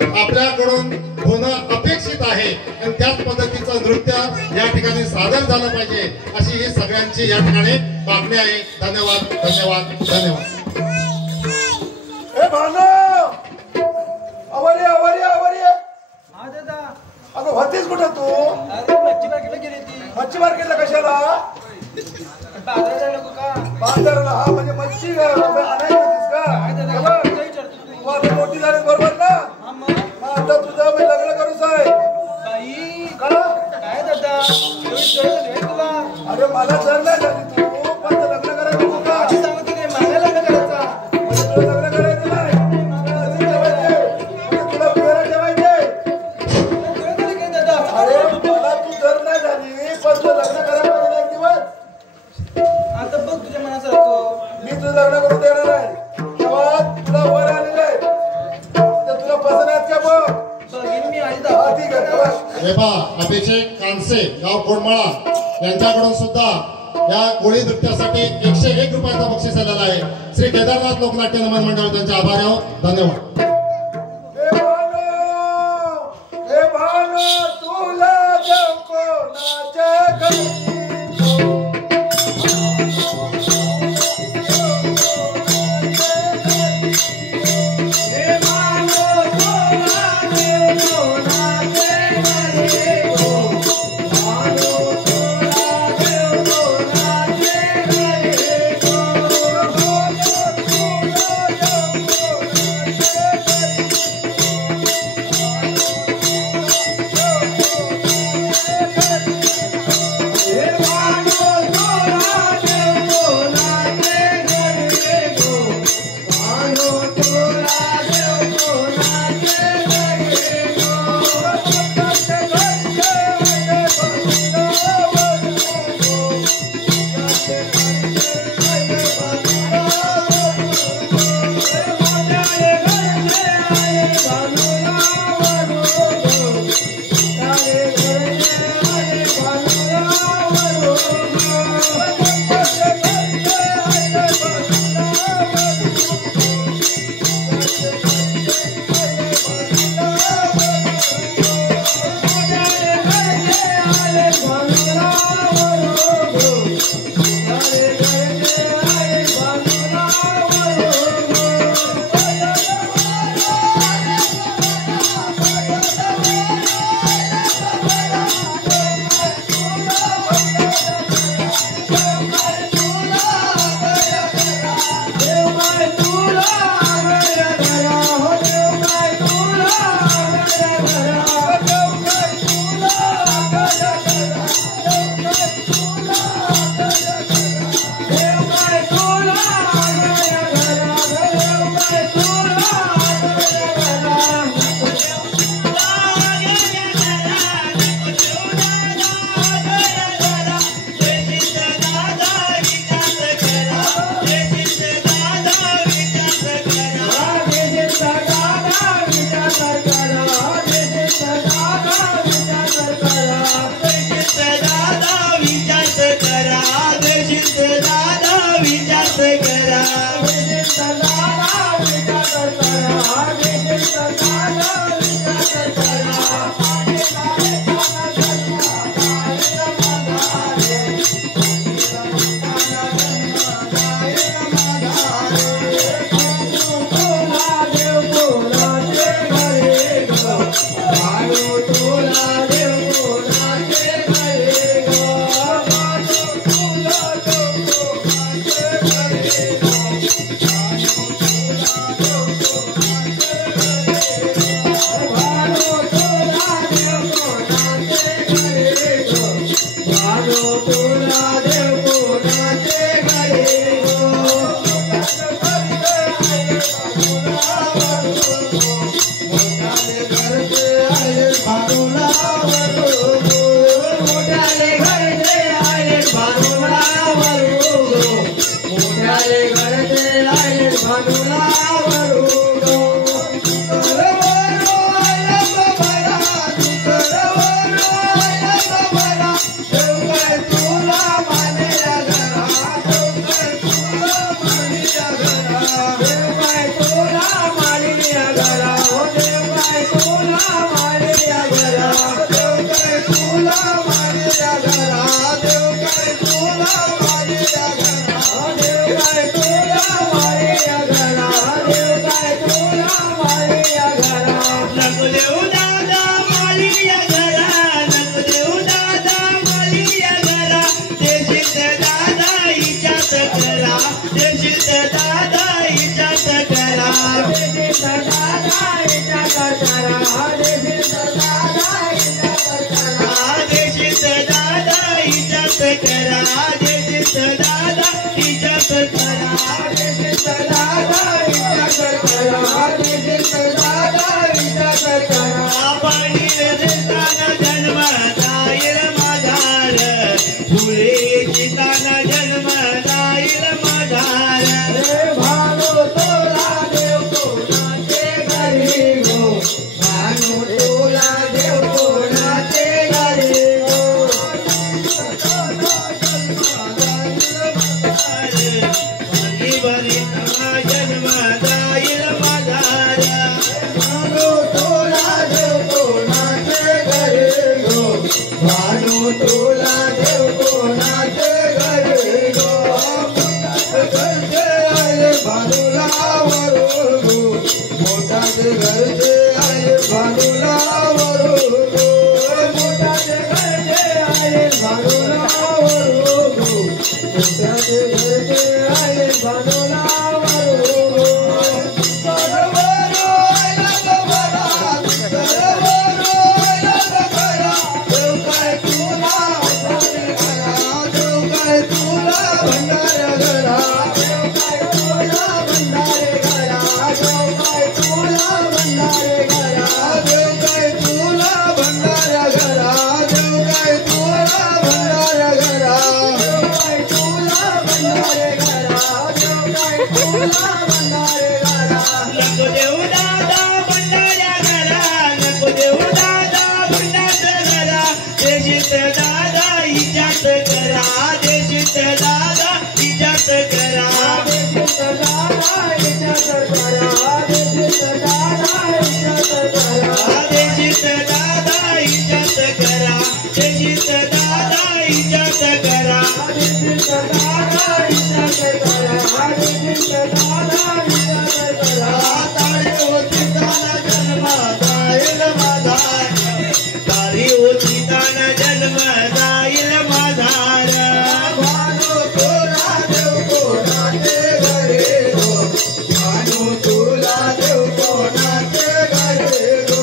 आपल्याकडून होणं अपेक्षित आहे आणि त्याच पद्धतीचं नृत्य या ठिकाणी सादर झालं पाहिजे अशी ही सगळ्यांची या ठिकाणी मागणी आहे. धन्यवाद धन्यवाद धन्यवाद. अगं होतीस कुठं तू? मच्छी मार्केटला गेली ती. मच्छी मार्केटला कशाला? बाजाराला. हा म्हणजे मच्छी आणायची होतीस का? आता मोठी झाली बरोबर ना? आता तुझं मी लग्न करूच आहे. काय दादा तुला? अरे मला जर नाही झाली तू पण लग्न करायचं होतं का? आधी सांगत नाही मला लग्न करायचा. तुला लग्न करायचं नाही तुला पेरा ठेवायचे. अरे मला तू जर नाही झाली पण तू लग्न करायला पाहिजे एक दिवस. आता बघ तुझ्या मनासारखं. मी तुझं लग्न करून देणार आहे. तेव्हा तुला वर आलेलं आहे तर तुला पसंत आहेत का? बघ मी आधी ठीक आहे. रेबा अभिषेक कानसे गाव कोडमाळा यांच्याकडून सुद्धा या कोळी नृत्यासाठी 101 रुपयाचा बक्षीस आलेला आहे. श्री केदारनाथ लोकनाट्य नमन मंडळ त्यांचे आभार आहोत. धन्यवाद. तुला कोणाच्या घरी नको देऊ दादा माली या घरा नको देऊ दादा माली या घरा देशील दादा इजात करा देशील दादा इजात करा देशील दादा इजात करा देशील दादा इजात करा देशील दादा इजात करा देशील दादा इजात करा देशील दादा इजात करा देशील दादा इजात करा पाणी देताना जन्म जाईल माघार फुले देताना जन्म जाईल माघार भानो तोला देव कोणाचे घरी गो भानो तोला देव कोणाचे घरी गो बरी जन्म जाईल माघार भानो तोला देव कोणाचे घरी गो भानो तोला देव कोणाचे घरी गो घरचे आले भानुला वरून गो मोठाचे घरचे आले भानुला वरून गो मोठाचे घरचे आले भानुला वरून गो मोठाचे घरचे आले भानुला वरून गो नको देऊ दादा भंडाऱ्या घरा नको देऊ दादा भंडाऱ्या घरा देशील दादा इजात करा देशील दादा इजात करा देशील दादा इजात करा देशील दादा इजात करा देशील दादा इजात करा देशील दादा इजात करा देशील दादा इजात करा देशील दादा तारी होती ताना जन्म जाईल माघार तारी होती ताना जन्म जाईल माघार भानो तोला देव कोणाचे घरी गो भानो तोला देव कोणाचे घरी गो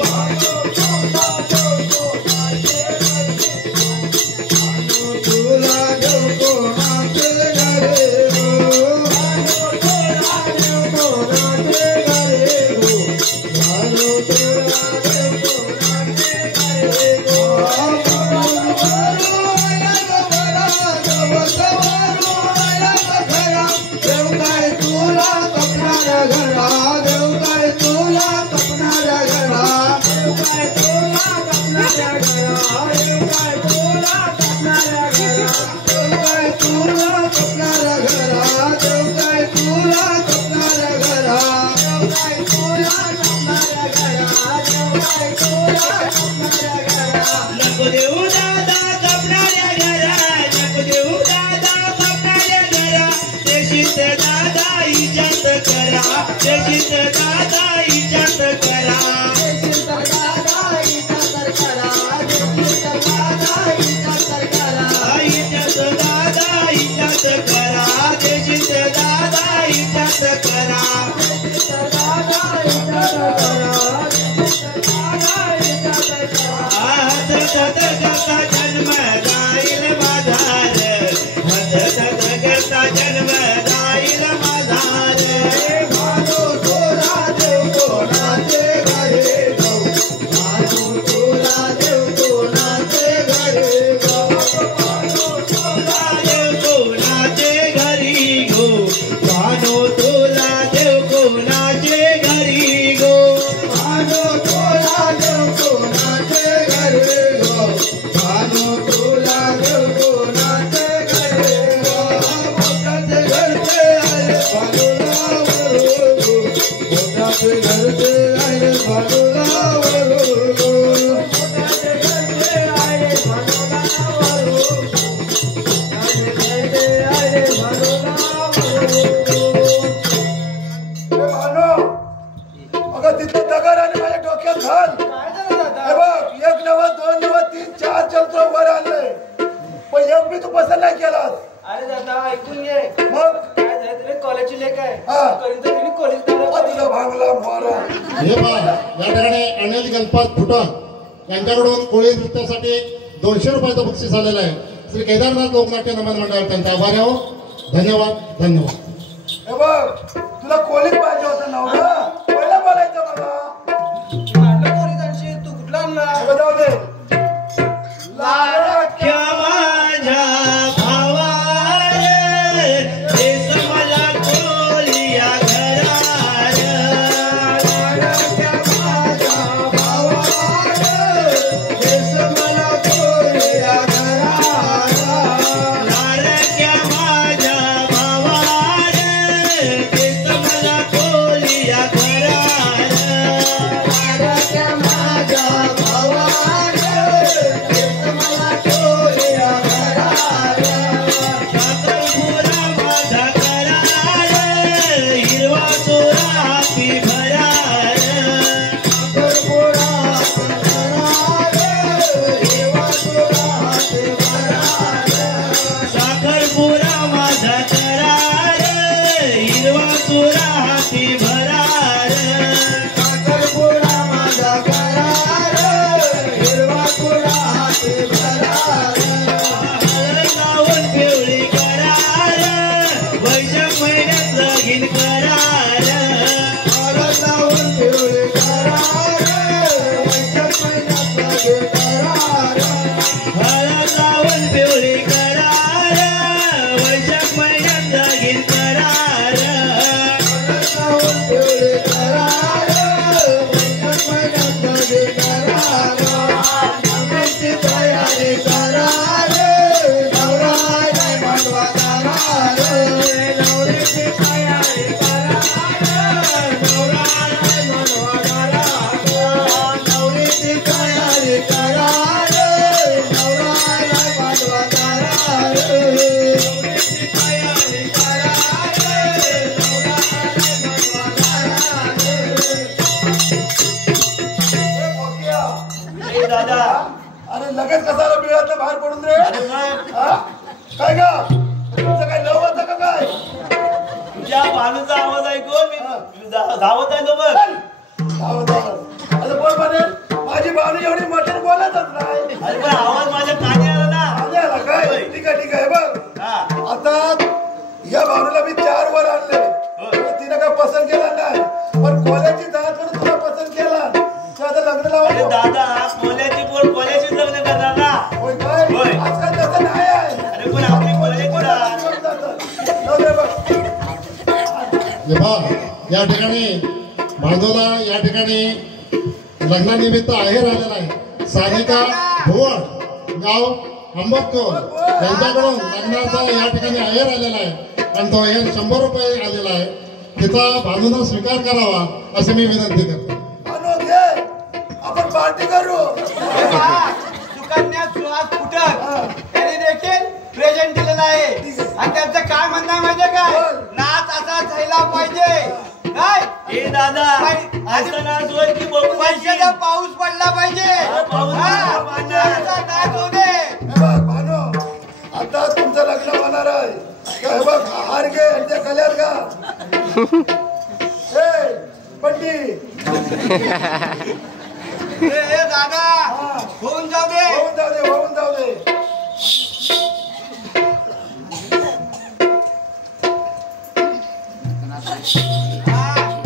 भानो तोला देव कोणाचे घरी गो भानो तोला देव कोणाचे घरी गो भानो तोला देव कोणाचे घरी गो भानो तोला देव कोणाचे घरी गो देव काय तुला कपणाऱ्या घरा देव काय तुला कपणाऱ्या घरा देव काय तुला कपणाऱ्या घरा देव काय तुला कपणाऱ्या घरा देव काय तुला कपणाऱ्या घरा देव काय तुला कपणाऱ्या घरा देव काय तुला कपणाऱ्या घरा देव काय तुला कपणाऱ्या घरा नको देऊ दादा कपणाऱ्या घरा नको देऊ दादा कपणाऱ्या घरा देशील दादा इजात करा देशील दादा इजात करा देशील दादा इजात करा देशील दादा इजात करा इजात दादा इजात करा देशील दादा इजात करा देशील दादा इजात करा देशील दादा इजात करा हात करता जन्म जाईल माघार हात करता जन्म जाईल माघार भानो तोला देव कोणाचे घरी गो भानो तोला देव कोणाचे घरी गो भानो तोला देव कोणाचे घरी गो भानो तोला देव कोणाचे घरी गो भानो तोला देव कोणाचे घरी गो भानो तोला देव कोणाचे घरी गो मोठाचे घरचे आले भानुला वरून गो मोठाचे घरचे आले भानुला वरून गो मोठाचे घरचे आले भानुला वरून गो मोठाचे घरचे आले भानुला वरून गो भानो अगं तिथं दगड आणि माझ्या डोक्यात घाल. काय झालं दादा? हे बघ 1 नव्ह 2 नव्ह 3 4 चलतो वर आणलंय पण एक बी तू पसंत नाही केलास. अरे दादा ऐकून घे. मग काय झालं तुला कॉलेजची लेख आहे हा. करीन तर तुम्ही कॉलेज तुला भांगला मोरा. हे पहा या ठिकाणी अनिल गणपत फुटक यांच्याकडून कोळी नृत्यासाठी 200 रुपयाचं बक्षीस आलेलं आहे. श्री केदारनाथ लोकनाट्य नमन मंडळ त्यांचा आभारी आहोत. धन्यवाद धन्यवाद. हे बघ तुला कोलीच पाहिजे होतं ना हो का? पहिला बोलायचं मला. मांडलं कॉलेज आणशी तू कुठला आणला? अगं जाऊ दे. लाडक्या माझ्या भावारे देश मला कोलिया घरार. लाडक्या माझ्या भावारे देश मला कोलिया घरार. लाडक्या माझ्या भावारे देश मला कोलिया घरार. लाडक्या माझ्या भावारे देश मला कोलिया घरार. साखरपुडा माझा करार हिरवा चोरा हाती भरार. साखरपुडा करार हिरवा चोरा हाती भरार. साखरपुडा माझा करार हिरवा चोरा हाती भरार. साखरपुडा माझा करार हिरवा चोरा हाती भरार. हळद लावून पिवळी करार वैशाख महिन्यात लगीन करार. हळद लावून पिवळी करार वैशाख महिन्यात लगीन करार. हळद लावून पिवळी करार वैशाख महिन्यात लगीन करार. हळद लावून पिवळी करार वैशाख महिन्यात लगीन करार. नवरीची तयारी करार नवरा आलाय मांडवा दारार. नवरीची तयारी करार नवरा आलाय मांडवा दारार. नवरीची तयारी करार नवरा आलाय मांडवा दारार. नवरीची तयारी करार नवरा आलाय मांडवा दारार. ए भोक्या. ए दादा अरे लगेच कसाला बिळातलं बाहेर पडून रे. हा? काय गा तुमचं काय लव होतं का काय? तुझ्या भानूचा आवाज ऐकून मी धावत आहे बघ. धावत आलं. आता बोल बनेल माझी भावनी एवढी मोठ्याने बोलतच नाही. अरे पण आवाज माझ्या कानी आला ना. आले आला काय? होय. ठीक आहे ठीक आहे बघ. हा आता या भावनेला मी 4 वर आणले पण तिने काय पसंत केला नाही पण कोल्याची जात म्हणून तुला पसंत केला तर आता लग्न अरे लावा. दादा कोल्याची पोर कोल्याशीच लग्न करणार ना. होय काय? होय. आजकाल तसं नाही आहे. अरे पण आपली कोल्याची कोणाला घेऊन जातं. जाऊ दे बघ. हे पहा या ठिकाणी बांधवला या ठिकाणी लग्नानिमित्त आहेर आलेला आहे. सानिका भुवड गाव आंबटकर यांच्याकडून लग्नाचा या ठिकाणी आहेर आलेला आहे आणि तो आहेर 100 रुपये आलेला आहे. तिचा बांधून स्वीकार करावा अशी मी विनंती करतो. आणू घे. आपण पार्टी करू. सुकन्या सुहास फुटक त्यांनी देखील प्रेझेंट दिलेलं आहे आणि त्यांचं काय म्हणणं आहे माहितीये काय? नाच असा झाला पाहिजे काय? ए दादा असं ना सोय की बघू पैशाचा पाऊस पडला पाहिजे. पाऊस हा, पडला. असा नाच होऊ दे. हे बघ भानू आता तुमचं लग्न होणार आहे. हे बघ हार घे त्या कल्यात का. ए पंडी ए दादा होऊन जाऊ दे. होऊन जाऊ दे होऊन जाऊ दे.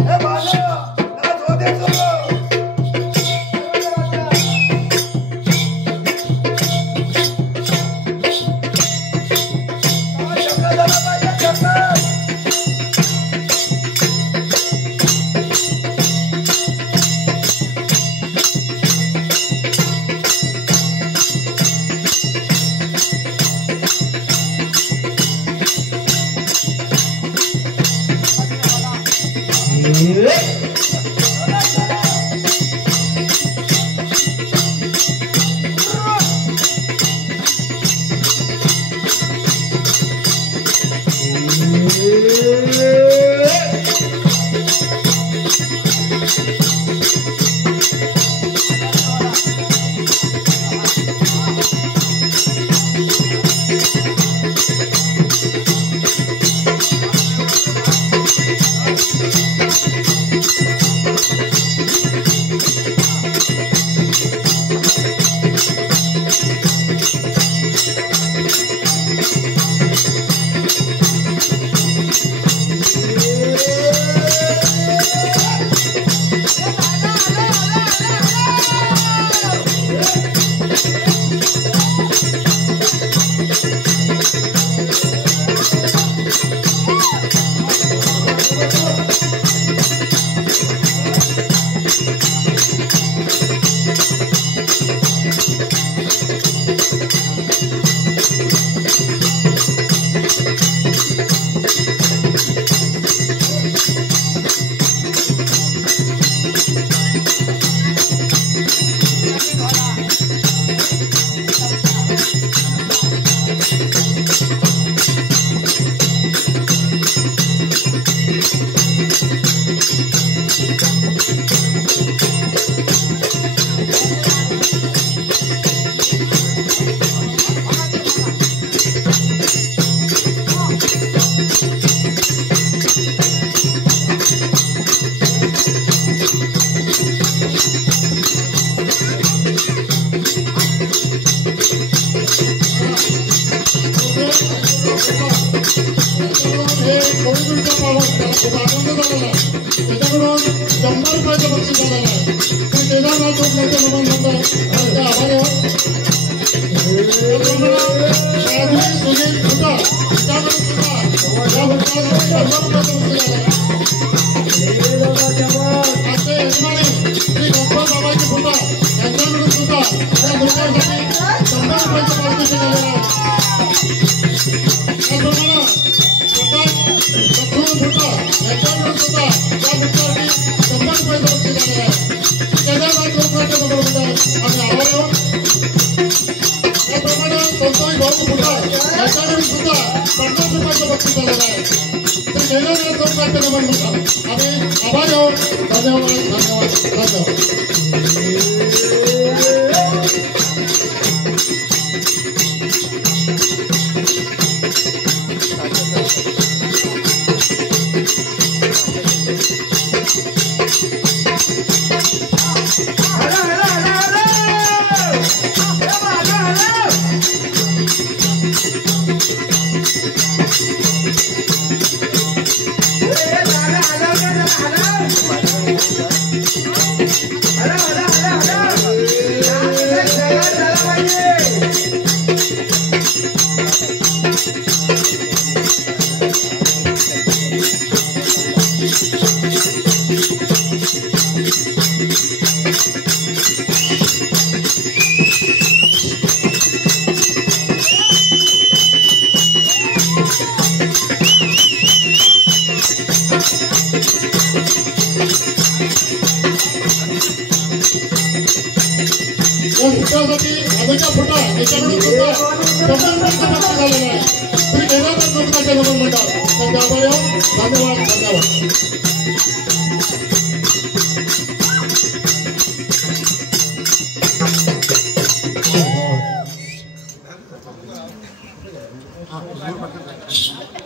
हे भानू नाच होऊ दे सुरू. शब्द झाला पाहिजे शब्द. खूप आनंद झालेला आहे. त्याच्याकडून 100 रुपयाचं बक्षीस झालेलं आहे. पण केदारनाथ लोकनाट्य नमन मंडळ यांचे आभारी आहोत. त्याचप्रमाणे सुनील खुटा त्याच्याकडून सुद्धा या मंडळाला 100 रुपयाचं बक्षीस झालेलं आहे. आजचे यजमानी श्री गणपत बाबाजी खुटा यांच्याकडून सुद्धा या दोघांसाठी 100 रुपयाचं पारितोषिक आलेलं आहे. त्याचप्रमाणे लक्ष्मण खुटा यांच्याकडून सुद्धा या मंडळासाठी 100 रुपयाचं बक्षीस झालेलं आहे. केदारनाथ लोकनाट्य नमन मंडळ आम्ही आभारी आहोत. त्याप्रमाणे संतोष भाऊ खुटा यांच्याकडून सुद्धा 50 रुपयाचं बक्षीस झालेलं आहे. तर केदारनाथ लोकनाट्य नमन मंडळ आम्ही आभारी आहोत. धन्यवाद धन्यवाद धन्यवाद. त्यासाठी अनेका फुटा याच्याकडून सुद्धा 100 रुपयाचं बक्षीस झालेलं आहे. श्री केदारनाथ लोकनाट्य नमन मंडळ त्यांचे आभारी आहोत. धन्यवाद धन्यवाद.